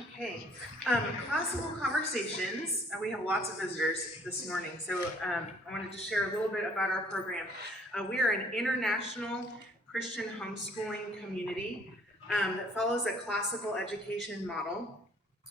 Okay, Classical Conversations. We have lots of visitors this morning, so I wanted to share a little bit about our program. We are an international Christian homeschooling community that follows a classical education model.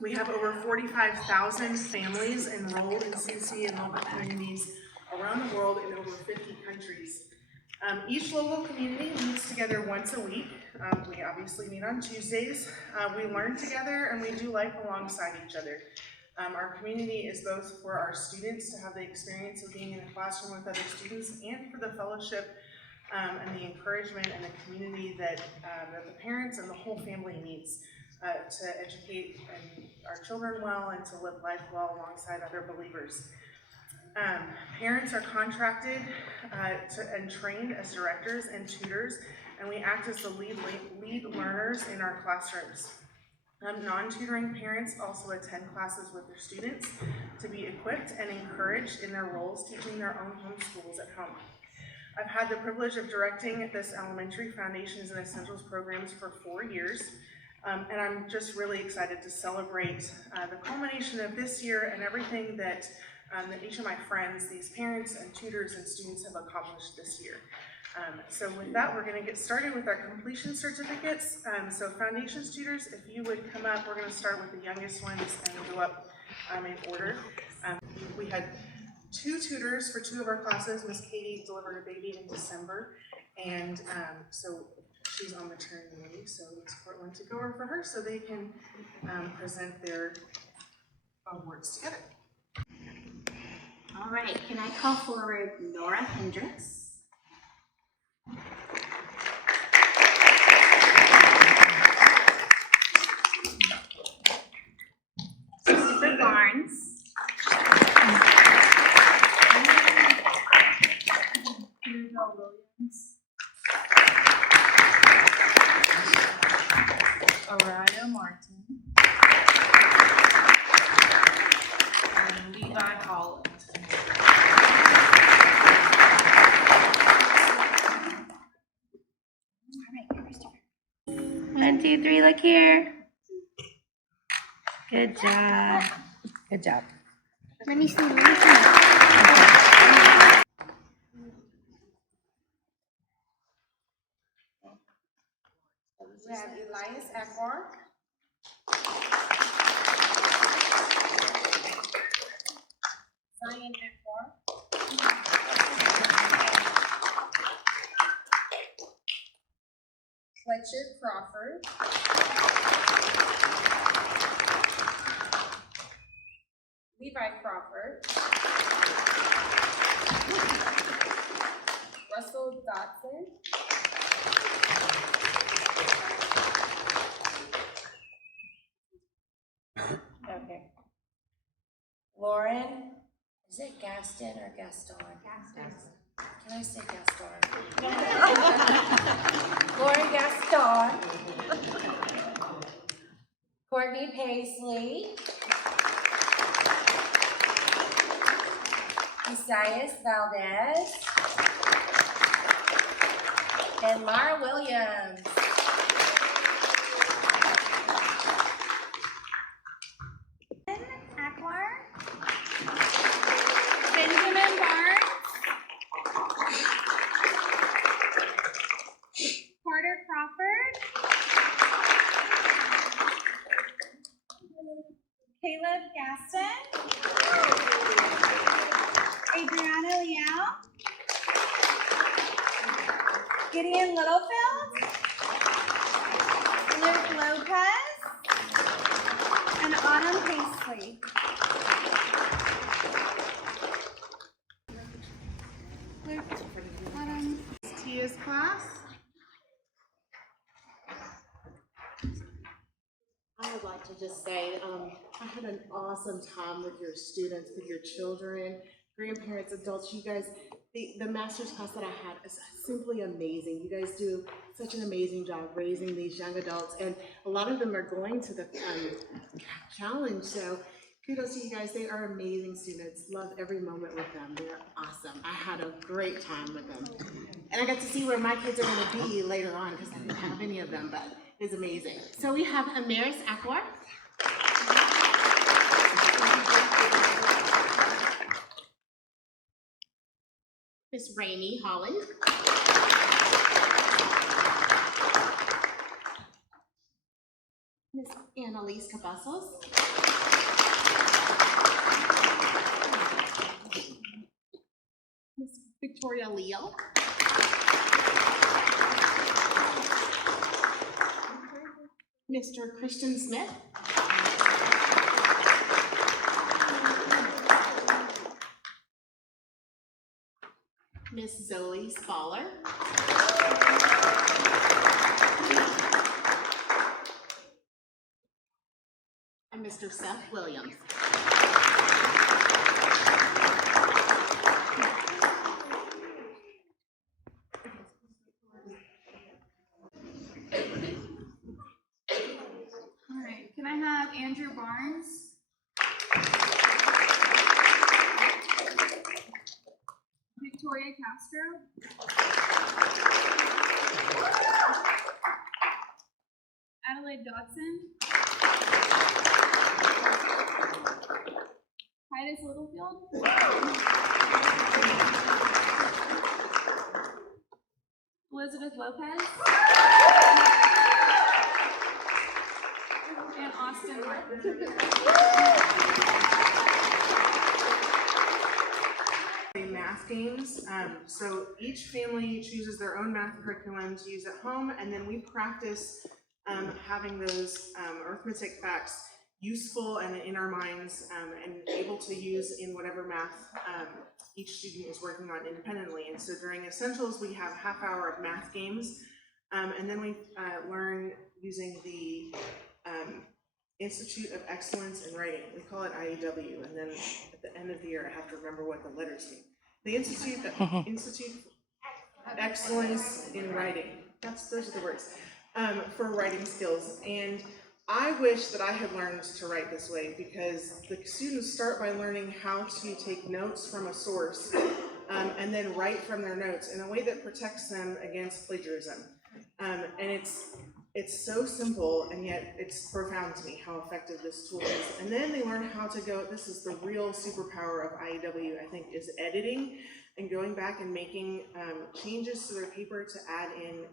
We have over 45,000 families enrolled in CC and local communities around the world in over 50 countries. Each local community meets together once a week. We obviously meet on Tuesdays. We learn together and we do life alongside each other. Our community is both for our students to have the experience of being in a classroom with other students and for the fellowship and the encouragement and the community that the parents and the whole family needs to educate our children well and to live life well alongside other believers. Parents are contracted and trained as directors and tutors, and we act as the lead learners in our classrooms. Non-tutoring parents also attend classes with their students to be equipped and encouraged in their roles teaching their own homeschools at home. I've had the privilege of directing this elementary foundations and essentials programs for 4 years, and I'm just really excited to celebrate the culmination of this year and everything that each of my friends, these parents and tutors and students have accomplished this year. So with that, we're going to get started with our completion certificates. So foundations tutors, if you would come up, we're going to start with the youngest ones and go up in order. We had 2 tutors for 2 of our classes. Miss Katie delivered a baby in December, and so she's on maternity leave, so it's Portland to go over for her so they can present their awards together. All right, can I call forward Nora Hendricks? Christopher Barnes. Hugo Williams. Araya Martin. And Levi Holland. One, two, three, look here. Good job. Good job. Let me see. We have Elias Akbar. Zion Akbar. Fletcher Crawford. Levi Crawford. Russell Dotson. Okay. Lauren, is it Gaston or Gaston? Gaston. Can I say Gaston? Lauren Gaston. Courtney Paisley. Isaias Valdez. And Mara Williams. Akbar. Benjamin Barnes. Carter Crawford. Caleb Gaston. Adriana Liao. Gideon Littlefield. Luke Lopez. And Autumn Paisley. Luke, Autumn. Tia's class. I would like to just say, I had an awesome time with your students, with your children, grandparents, adults. You guys, the master's class that I had is simply amazing. You guys do such an amazing job raising these young adults, and a lot of them are going to the challenge, so kudos to you guys. They are amazing students. Love every moment with them. They're awesome. I had a great time with them. And I got to see where my kids are going to be later on because I didn't have any of them, but is amazing. So we have Amaris Akwar. Miss Rainey Holland. Miss Annalise Cavazos. Miss Victoria Leo. Mr. Christian Smith. Miss Zoe Spaller. And Mr. Seth Williams. All right, can I have Andrew Barnes? Victoria Castro? Adelaide Dodson? Titus Littlefield? Elizabeth Lopez? And Austin Martin. Math games. So each family chooses their own math curriculum to use at home, and then we practice having those arithmetic facts useful and in our minds and able to use in whatever math each student is working on independently. And so during Essentials, we have a half hour of math games, and then we learn using the Institute of Excellence in Writing. We call it IEW, and then at the end of the year, I have to remember what the letters mean. The Institute of Excellence in Writing. Those are the words for writing skills. And I wish that I had learned to write this way, because the students start by learning how to take notes from a source and then write from their notes in a way that protects them against plagiarism. And it's so simple, and yet it's profound to me how effective this tool is. And then they learn how to go, this is the real superpower of IEW, I think, is editing and going back and making changes to their paper to add in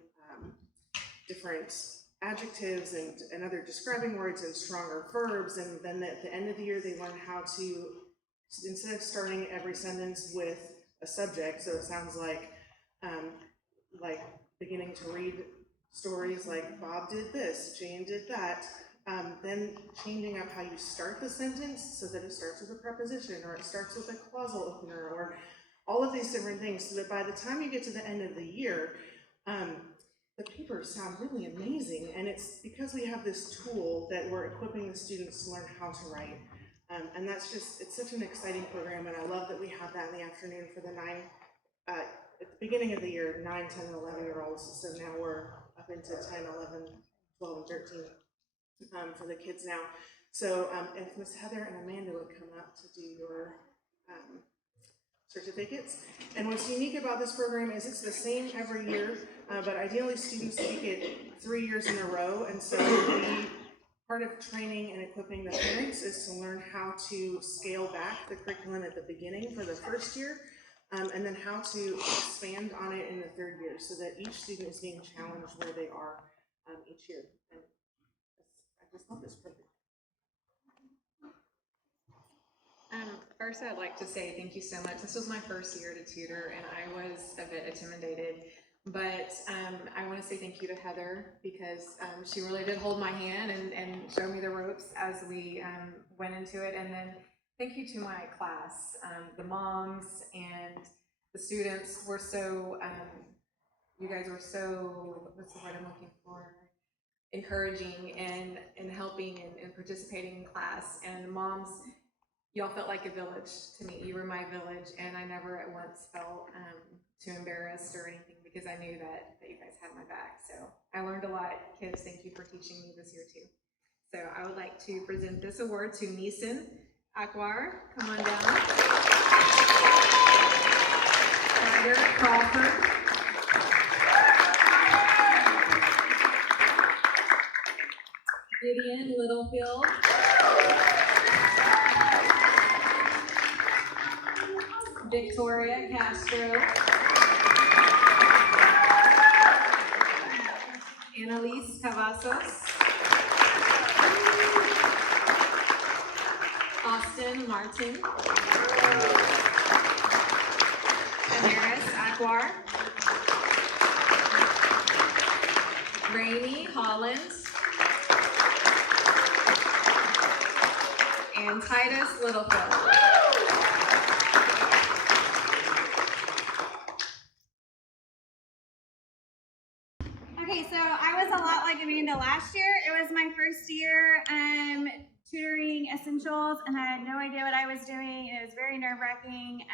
different adjectives and other describing words and stronger verbs. And then at the end of the year, they learn how to, instead of starting every sentence with a subject, so it sounds like beginning to read stories like Bob did this, Jane did that, then changing up how you start the sentence so that it starts with a preposition, or it starts with a clausal opener, or all of these different things, so that by the time you get to the end of the year, the papers sound really amazing. And it's because we have this tool that we're equipping the students to learn how to write. And that's just, it's such an exciting program, and I love that we have that in the afternoon for the at the beginning of the year, 9, 10, and 11-year-olds. So now we're up into 10, 11, 12, and 13 for the kids now. So if Miss Heather and Amanda would come up to do your certificates. And what's unique about this program is it's the same every year, but ideally students take it 3 years in a row. And so part of training and equipping the parents is to learn how to scale back the curriculum at the beginning for the first year, and then how to expand on it in the third year, so that each student is being challenged where they are each year. And I just love this program. First, I'd like to say thank you so much. This was my first year to tutor, and I was a bit intimidated. But I want to say thank you to Heather, because she really did hold my hand and show me the ropes as we went into it. And then thank you to my class. The moms and the students were so, you guys were so, what's the word I'm looking for? Encouraging and helping and participating in class. And the moms, y'all felt like a village to me. You were my village, and I never at once felt too embarrassed or anything, because I knew that you guys had my back. So I learned a lot. Kids, thank you for teaching me this year too. So I would like to present this award to Neeson Akwar. Come on down. Ryder Crawford. Victoria Castro, Annalise Cavazos, Austin Martin, Amaris Akwar, Rainey Holland, and Titus Littlefield. Okay, so I was a lot like Amanda last year. It was my first year tutoring essentials, and I had no idea what I was doing. It was very nerve-wracking,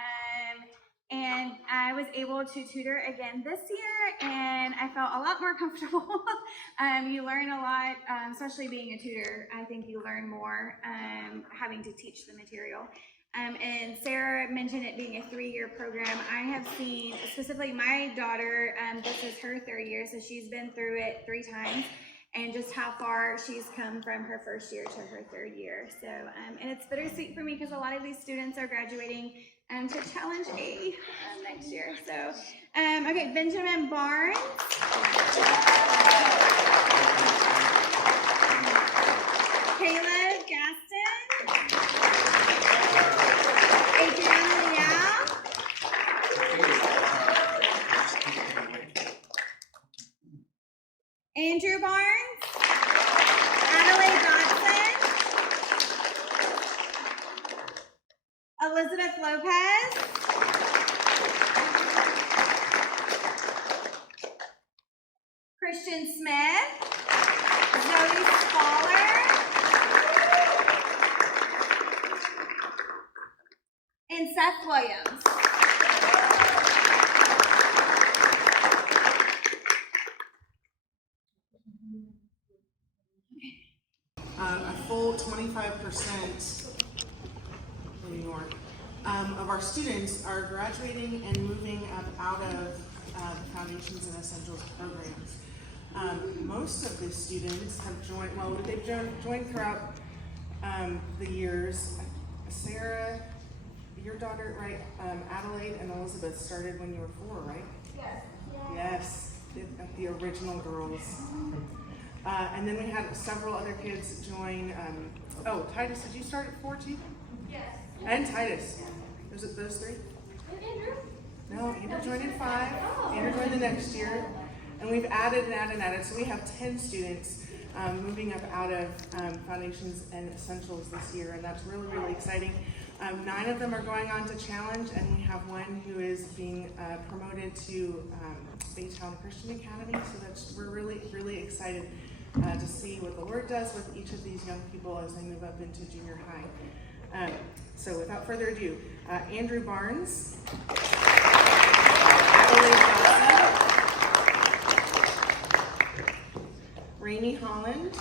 and I was able to tutor again this year, and I felt a lot more comfortable. You learn a lot, especially being a tutor. I think you learn more having to teach the material. And Sarah mentioned it being a 3-year program. I have seen, specifically my daughter, this is her 3rd year, so she's been through it 3 times, and just how far she's come from her 1st year to her 3rd year. So, and it's bittersweet for me because a lot of these students are graduating to Challenge A next year. So, okay, Benjamin Barnes. Caleb Gaston. Adriana Liao. Andrew Barnes. Adelaide Dodson. Elizabeth Lopez. Christian Smith. Zoe Scholar. And Seth Williams. A full 25% in New York of our students are graduating and moving up out of the Foundations and Essentials programs. Most of the students have joined, well, they've joined throughout the years. Sarah, your daughter, right, Adelaide and Elizabeth started when you were 4, right? Yes. Yes, the original girls. And then we had several other kids join. Oh, Titus, did you start at 4 too? Yes. And Titus. Was it those 3? Andrew? No, Andrew joined in 5. Andrew joined the next year. And we've added and added and added. So we have 10 students moving up out of Foundations and Essentials this year. And that's really, really exciting. 9 of them are going on to Challenge, and we have 1 who is being promoted to Baytown Christian Academy. So we're really, really excited to see what the Lord does with each of these young people as they move up into junior high. So without further ado, Andrew Barnes, Adelaide Dawson, Rainey Holland,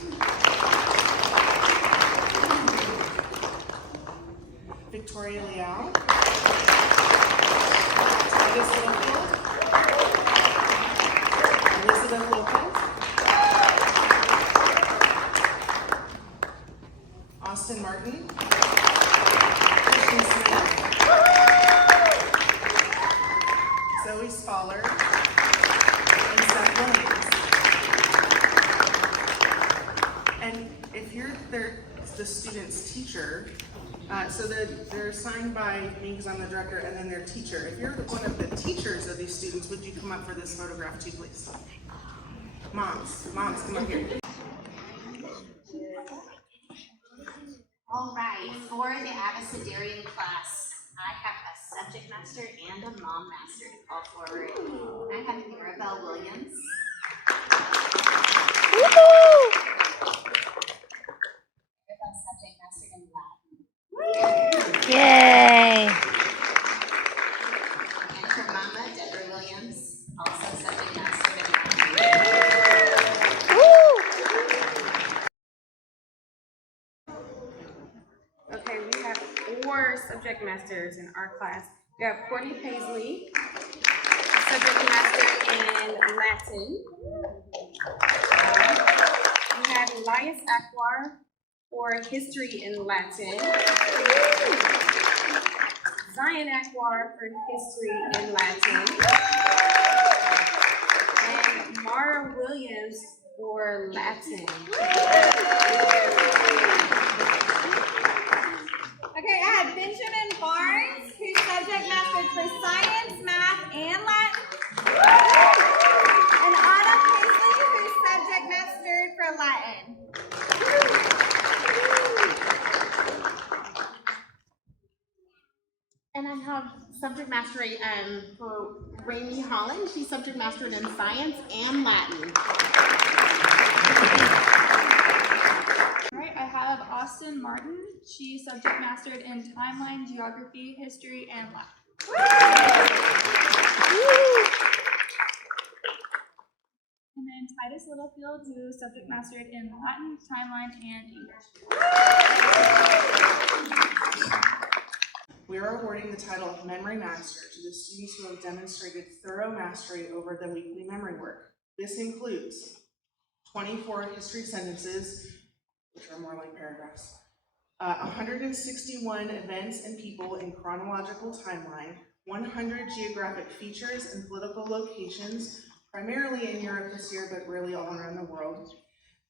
Victoria Liao, Titus Littlefield, Elizabeth Lopez, Austin Martin, Christian Smith, Zoe Scholar, and Seth Williams. And if you're the student's teacher, so they're assigned by me because I'm the director, and then their teacher. If you're one of the teachers of these students, would you come up for this photograph too, please? Moms, come up here. All right, for the Abecedarian class, I have a subject master and a mom master to call forward. I have Arabelle Williams. Arabelle, subject master in Latin. Yay! And her mama, Deborah Williams, also subject master in Latin. Okay, we have 4 subject masters in our class. We have Courtney Paisley, subject master in Latin. We have Elias Akwar for history in Latin. Zion Ryan Akwar for history and Latin. And Mara Williams for Latin. Okay, I have Benjamin Barnes, who's subject mastered for science, math, and Latin. And Autumn Paisley, who's subject mastered for Latin. And I have subject mastery for Rainey Holland. She's subject mastered in science and Latin. All right, I have Austin Martin. She's subject mastered in timeline, geography, history, and Latin. And then Titus Littlefield, who is subject mastered in Latin, timeline, and English. We are awarding the title of Memory Master to the students who have demonstrated thorough mastery over the weekly memory work. This includes 24 history sentences, which are more like paragraphs, 161 events and people in chronological timeline, 100 geographic features and political locations, primarily in Europe this year, but really all around the world,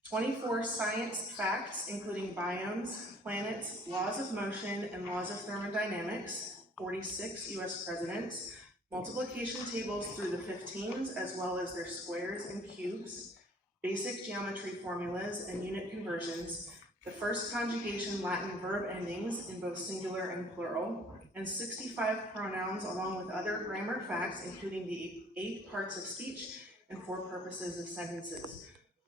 24 science facts, including biomes, planets, laws of motion, and laws of thermodynamics, 46 US presidents, multiplication tables through the 15s, as well as their squares and cubes, basic geometry formulas and unit conversions, the first conjugation Latin verb endings in both singular and plural, and 65 pronouns along with other grammar facts, including the 8 parts of speech and 4 purposes of sentences.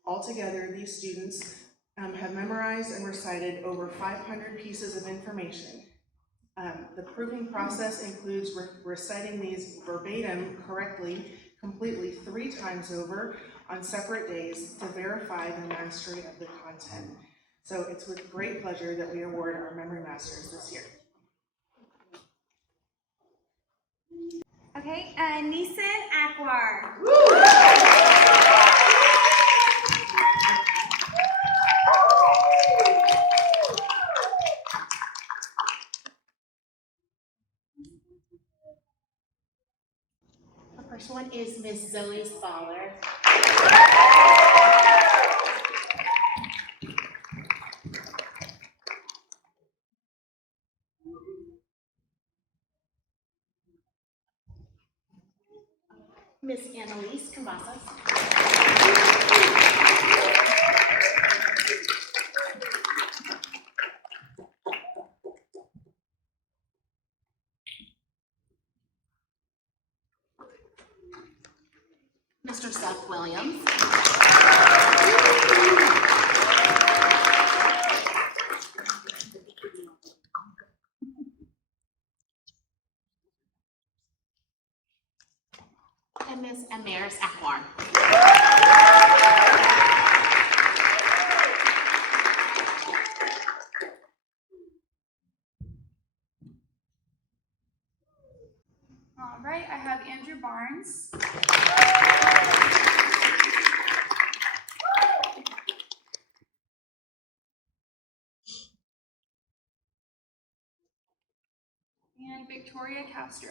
Altogether, these students have memorized and recited over 500 pieces of information. The proving process includes reciting these verbatim correctly, completely 3 times over on separate days to verify the mastery of the content. So it's with great pleasure that we award our Memory Masters this year. Okay, Neeson Akwar. The first one is Miss Zoe Spaller. Miss Annalise Cambasas. Mr. Seth Williams. And Miss Amaris Akwar. All right, I have Andrew Barnes. And Victoria Castro.